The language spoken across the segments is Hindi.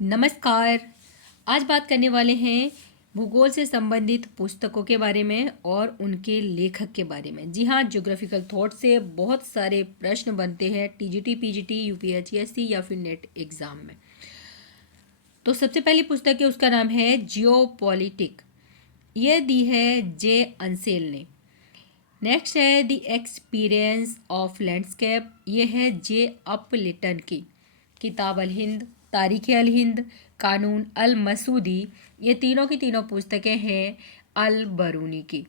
नमस्कार। आज बात करने वाले हैं भूगोल से संबंधित पुस्तकों के बारे में और उनके लेखक के बारे में। जी हाँ, ज्योग्राफिकल थॉट से बहुत सारे प्रश्न बनते हैं टीजीटी, पीजीटी, यूपीएससी या फिर नेट एग्जाम में। तो सबसे पहली पुस्तक है, उसका नाम है जियोपॉलिटिक। ये दी है जे अंसेल ने। नेक्स्ट है द एक्सपीरियंस ऑफ लैंडस्केप। ये है जे अपलिटन की। किताब अल हिंद, तारीख़ अल हिंद, कानून अल मसूदी, ये तीनों की तीनों पुस्तकें हैं अल बरूनी की।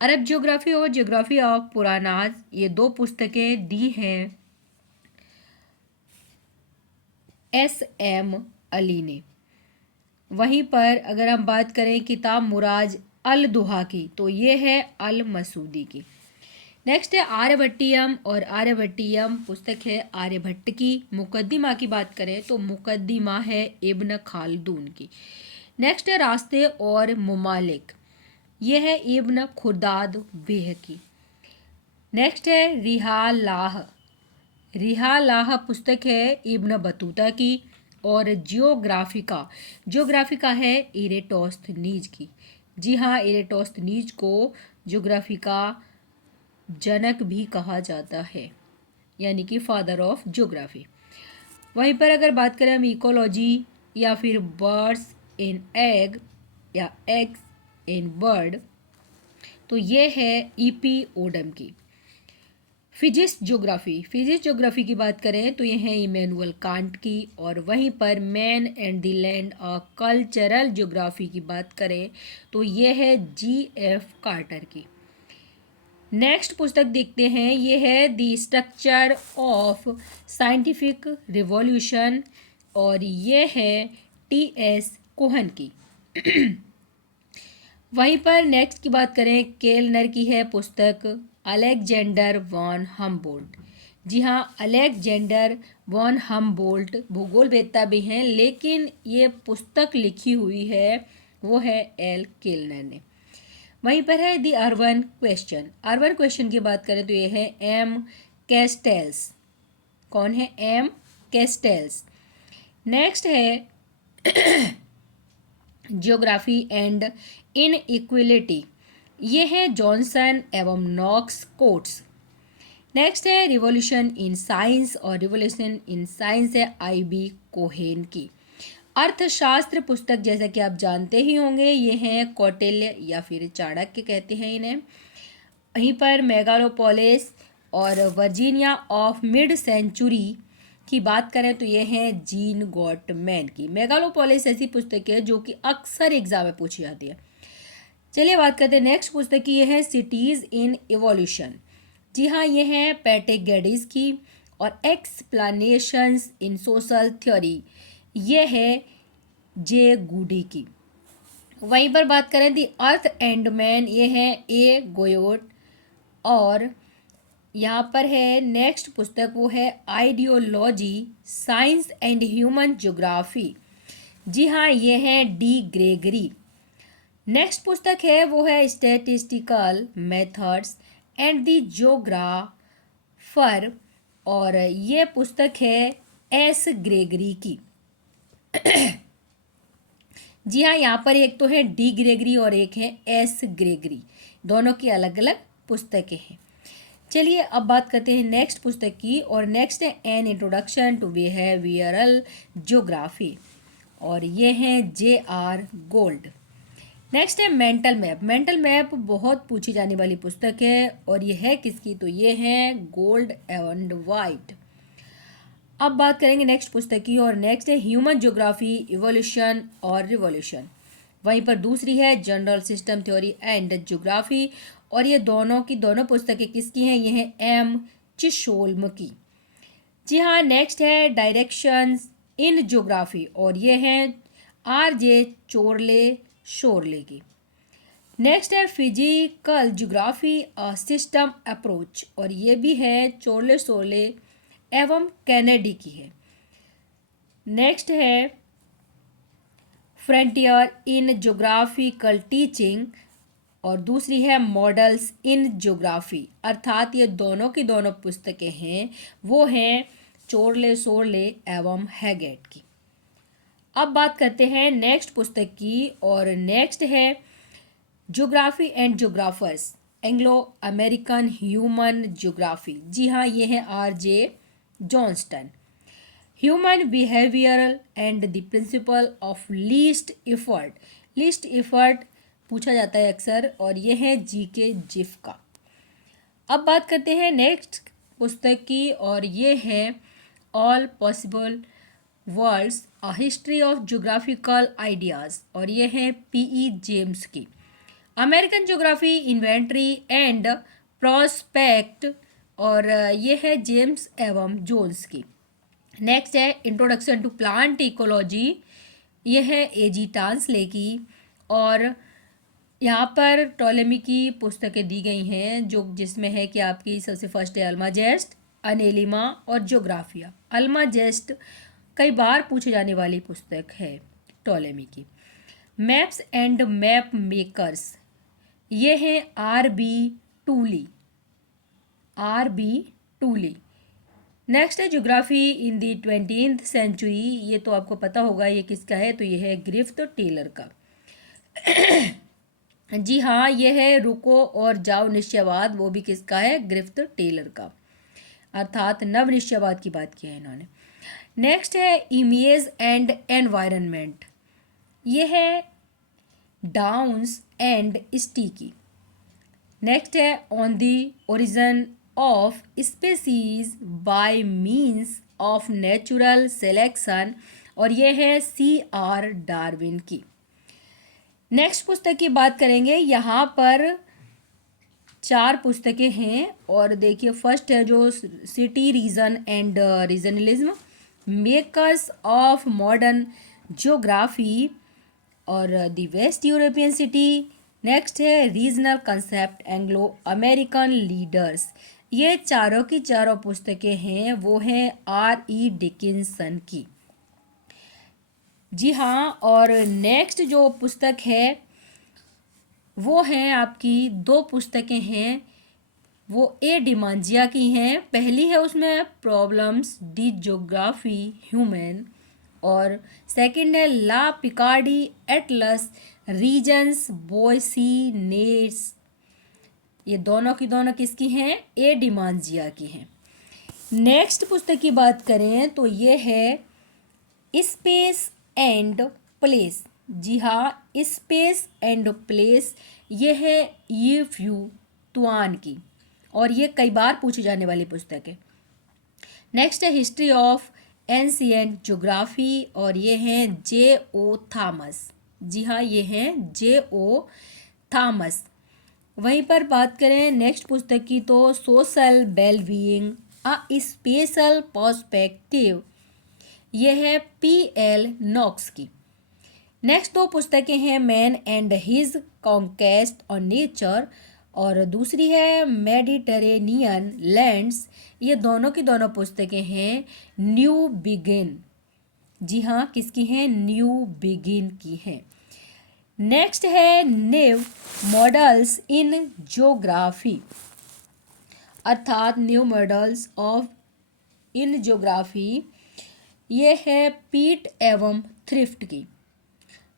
अरब ज्योग्राफी और ज्योग्राफी ऑफ पुरानाज, ये दो पुस्तकें दी हैं एस एम अली ने। वहीं पर अगर हम बात करें किताब मुराज अल दुहा की, तो ये है अल मसूदी की। नेक्स्ट है आर्यभट्टियम, और आर्यभट्टियम पुस्तक है आर्यभट्ट की। मुकद्दिमा की बात करें तो मुकद्दिमा है इब्न खालदून की। नेक्स्ट है रास्ते और मुमालिक, ये है इब्न खुर्दाद बेह की। नेक्स्ट है रिहालाह। रिहालाह पुस्तक है इब्न बतूता की। और जियोग्राफिका है इरेटोस्थनीज की। जी हाँ, इरेटोस्थनीज को ज्योग्राफिका जनक भी कहा जाता है, यानी कि फादर ऑफ ज्योग्राफी। वहीं पर अगर बात करें हम इकोलॉजी या फिर बर्ड्स इन एग या एग्स इन बर्ड, तो ये है ईपी ओडम की। फिजिक्स ज्योग्राफी की बात करें तो ये है इमैनुअल कांट की। और वहीं पर man and the land of cultural geography की बात करें तो ये है जीएफ कार्टर की। नेक्स्ट पुस्तक देखते हैं, ये है the structure of scientific revolution, और ये है टीएस कोहन की। वहीं पर नेक्स्ट की बात करें, केलनर की है पुस्तक अलेक्जेंडर वॉन हम्बोल्ट। जी हाँ, अलेक्जेंडर वॉन हम्बोल्ट भूगोलवेत्ता भी हैं, लेकिन ये पुस्तक लिखी हुई है वो है एल केलनर ने। वहीं पर है दी अर्बन क्वेश्चन की बात करें तो ये है एम कैस्टेल्स। कौन है? एम कैस्टेल्स। नेक्स्ट है ज्योग्राफी एंड इनइक्वलिटी, ये है जॉनसन एवं नॉक्स कोट्स। नेक्स्ट है रिवॉल्यूशन इन साइंस, और रिवॉल्यूशन इन साइंस है आई.बी. कोहेन की। अर्थशास्त्र पुस्तक जैसा कि आप जानते ही होंगे, ये हैं कौटिल्य या फिर चाणक्य कहते हैं इन्हें। वहीं पर मेगालोपोलिस और वर्जीनिया ऑफ मिड सेंचुरी की बात करें तो ये हैं जीन गॉटमैन की। मेगालोपोलिस ऐसी पुस्तक है जो कि अक्सर एग्जाम में पूछी जाती है। चलिए बात करते हैं नेक्स्ट पुस्तक की, ये है सिटीज़ इन इवोल्यूशन। जी हाँ, ये है पैट्रिक गेडिस की। और एक्सप्लेनेशंस इन सोशल थ्योरी, ये है जे गुडी की। वहीं पर बात करें दी अर्थ एंड मैन, ये है ए गोयोट। और यहाँ पर है नेक्स्ट पुस्तक, वो है ideology science and human geography. जी हाँ, ये है डी ग्रेगरी। नेक्स्ट पुस्तक है वो है statistical methods and the geographer, और ये पुस्तक है एस ग्रेगरी की। जी हाँ, यहाँ पर एक तो है डी ग्रेगरी और एक है एस ग्रेगरी, दोनों की अलग अलग पुस्तकें हैं। चलिए अब बात करते हैं नेक्स्ट पुस्तक की, और नेक्स्ट है an introduction to behavioural geography, और ये हैं जे आर गोल्ड। नेक्स्ट है मेंटल मैप। मेंटल मैप बहुत पूछी जाने वाली पुस्तक है, और ये है किसकी? तो ये है गोल्ड एंड वाइट। अब बात करेंगे नेक्स्ट पुस्तक की, और नेक्स्ट है ह्यूमन ज्योग्राफी इवोल्यूशन और रिवोल्यूशन। वहीं पर दूसरी है general system theory and geography, और ये दोनों की दोनों पुस्तकें किसकी हैं? ये हैं एम चिशोल्म की। जी हाँ, नेक्स्ट है डायरेक्शंस इन ज्योग्राफी, और ये हैं आर जे चोरले शोरले की। नेक्स्ट है physical geography a system approach, और ये भी है चोरले शोरले एवं कैनेडी की है। नेक्स्ट है फ्रंटियर इन ज्योग्राफिकल टीचिंग, और दूसरी है मॉडल्स इन ज्योग्राफी। अर्थात ये दोनों की दोनों पुस्तकें हैं वो हैं चोरले सोरले एवं हैगेट की। अब बात करते हैं नेक्स्ट पुस्तक की, और नेक्स्ट है geography and geographers, Anglo American human geography. जी हाँ, ये है R.J. Johnston. Human behavioural and the principle of least effort. Least effort पूछा जाता है अक्सर, और ये है G.K. जिफ का। अब बात करते हैं नेक्स्ट पुस्तक की, और ये है all possible worlds a history of geographical ideas, और ये है P.E. जेम्स की। American geography inventory and prospect, और ये है जेम्स एवं जोन्स की। नेक्स्ट है इंट्रोडक्शन टू प्लांट इकोलॉजी, ये है A.G. टांसले की। और यहाँ पर टॉलेमी की पुस्तकें दी गई हैं, जो जिसमें है कि आपकी सबसे फर्स्ट है अल्मा जेस्ट, अनेलिमा और ज्योग्राफिया। अल्मा जेस्ट कई बार पूछे जाने वाली पुस्तक है टॉलेमी की। मैप्स एंड मैप मेकर्स, ये है R.B. टूली। नेक्स्ट है geography in the 20th century, ये तो आपको पता होगा ये किसका है, तो ये है ग्रिफ्थ टेलर का। जी हाँ, ये है रुको और जाओ निश्चयवाद, वो भी किसका है, ग्रिफ्थ टेलर का, अर्थात नव निश्चयवाद की बात की है इन्होंने। नेक्स्ट है इमेज एंड एनवायरनमेंट, ये है डाउन्स एंड स्टीकी। नेक्स्ट है on the origin of species bye means of natural selection, और ये है C.R. डार्विन की। नेक्स्ट पुस्तक की बात करेंगे, यहाँ पर 4 पुस्तकें हैं, और देखिए फर्स्ट है जो city region and regionalism, makers of modern geography, और the west European city. Next है regional concept, Anglo American leaders. ये चारों की चारों पुस्तकें हैं, वो हैं R.E. डिकिंसन की। जी हाँ, और नेक्स्ट जो पुस्तक है वो हैं आपकी 2 पुस्तकें हैं, वो A. डिमांजिया की हैं। पहली है उसमें प्रॉब्लम्स दी ज्योग्राफी ह्यूमन, और सेकंड है ला पिकार्डी एटलस रीजन्स बॉयसी नेट्स। ये दोनों की दोनों किसकी हैं, A. डिमांजिया की हैं। नेक्स्ट पुस्तक की बात करें तो ये है स्पेस एंड प्लेस। जी हाँ, स्पेस एंड प्लेस, ये है यू तुआन की, और ये कई बार पूछी जाने वाली पुस्तक है। नेक्स्ट है हिस्ट्री ऑफ एंशिएंट ज्योग्राफी, और ये हैं J.O. थॉमस। जी हाँ, ये हैं J.O. थॉमस। वहीं पर बात करें नेक्स्ट पुस्तक की तो social wellbeing a special perspective, ये है P.L. नॉक्स की। नेक्स्ट 2 पुस्तकें हैं man and his conquest on nature, और दूसरी है मेडिटेरेनियन लैंड्स। ये दोनों की दोनों पुस्तकें हैं न्यू बिगिन। जी हाँ, किसकी हैं, न्यू बिगिन की हैं। नेक्स्ट है न्यू मॉडल्स इन ज्योग्राफी, अर्थात new models of in geography, ये है पीट एवं थ्रिफ्ट की।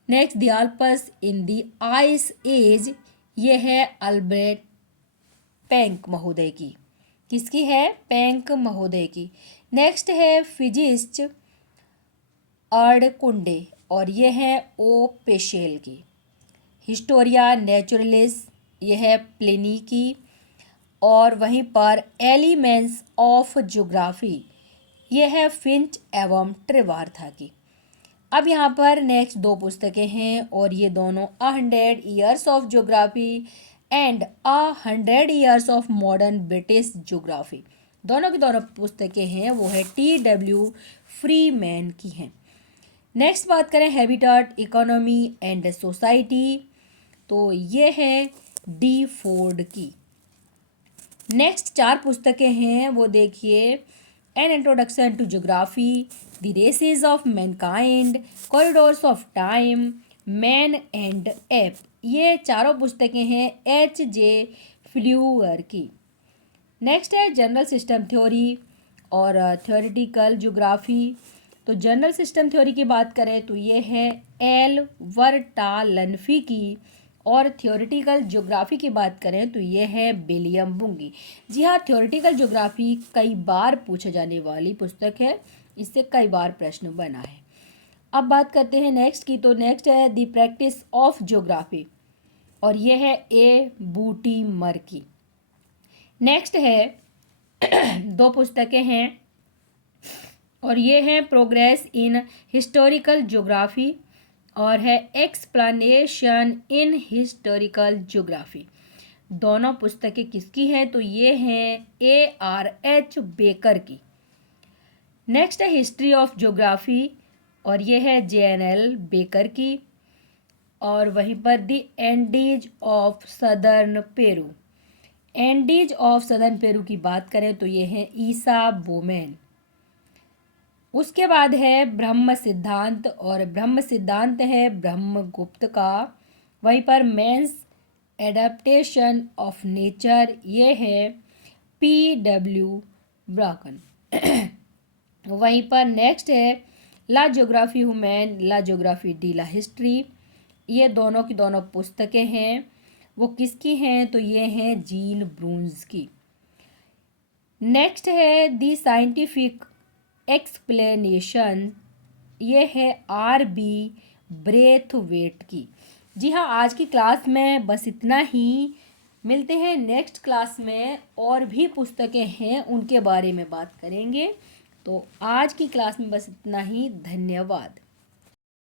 Next the Alps in the ice age, ये है अल्बर्ट पेंक महोदय की। किसकी है, पेंक महोदय की। नेक्स्ट है फिजिस्ट अर्डकुंडे, और ये है O. पेशेल की। हिस्टोरिया नेचुरलिस, ये है प्लिनी की। और वहीं पर एलिमेंट्स ऑफ ज्योग्राफी, ये है फिंच एवं ट्रिवार्था की। अब यहाँ पर नेक्स्ट 2 पुस्तकें हैं, और ये दोनों 100 years of geography and 100 years of modern British geography, दोनों की दोनों पुस्तकें हैं, वो है T.W. फ्रीमैन की हैं। नेक्स्ट बात करें हैबिटेट इकोनॉमी एंड सोसाइटी, तो ये है D. फोर्ड की। नेक्स्ट 4 पुस्तकें हैं, वो देखिए an introduction to geography, the races of mankind, corridors of time, man and ape. ये चारों पुस्तकें हैं H.J. फ्ल्यूअर की। नेक्स्ट है जनरल सिस्टम थ्योरी और थ्योरेटिकल ज्योग्राफी, तो जनरल सिस्टम थ्योरी की बात करें तो ये है एल वर्टालन्फी की, और थ्योरेटिकल ज्योग्राफी की बात करें तो ये है विलियम बुंगी। जी हाँ, थ्योरेटिकल ज्योग्राफी कई बार पूछे जाने वाली पुस्तक है, इससे कई बार प्रश्न बना है। अब बात करते हैं नेक्स्ट की, तो नेक्स्ट है द प्रैक्टिस ऑफ ज्योग्राफी, और ये है ए बूटी मर की। नेक्स्ट है दो पुस्तकें हैं, और ये है प्रोग्रेस इन हिस्टोरिकल ज्योग्राफी और है एक्सप्लेनेशन इन हिस्टोरिकल ज्योग्राफी। दोनों पुस्तकें किसकी हैं, तो ये हैं ARH बेकर की। नेक्स्ट है हिस्ट्री ऑफ ज्योग्राफी, और ये है JNL बेकर की। और वहीं पर the Andes of southern Peru, Andes of southern Peru की बात करें तो ये है ईसा बोमेन। उसके बाद है ब्रह्म सिद्धांत, और ब्रह्म सिद्धांत है ब्रह्मगुप्त का। वहीं पर मेंस एडेप्टेशन ऑफ नेचर, ये है PW ब्राकन। वहीं पर नेक्स्ट है ला ज्योग्राफी ह्यूमैन, ला ज्योग्राफी डी ला हिस्ट्री। ये दोनों की दोनों पुस्तकें हैं, वो किसकी हैं, तो ये हैं जीन ब्रून्स की। नेक्स्ट है दी साइंटिफिक एक्सप्लेनेशन, ये है RB ब्रेथवेट की। जी हाँ, आज की क्लास में बस इतना ही। मिलते हैं नेक्स्ट क्लास में, और भी पुस्तकें हैं उनके बारे में बात करेंगे। तो आज की क्लास में बस इतना ही। धन्यवाद।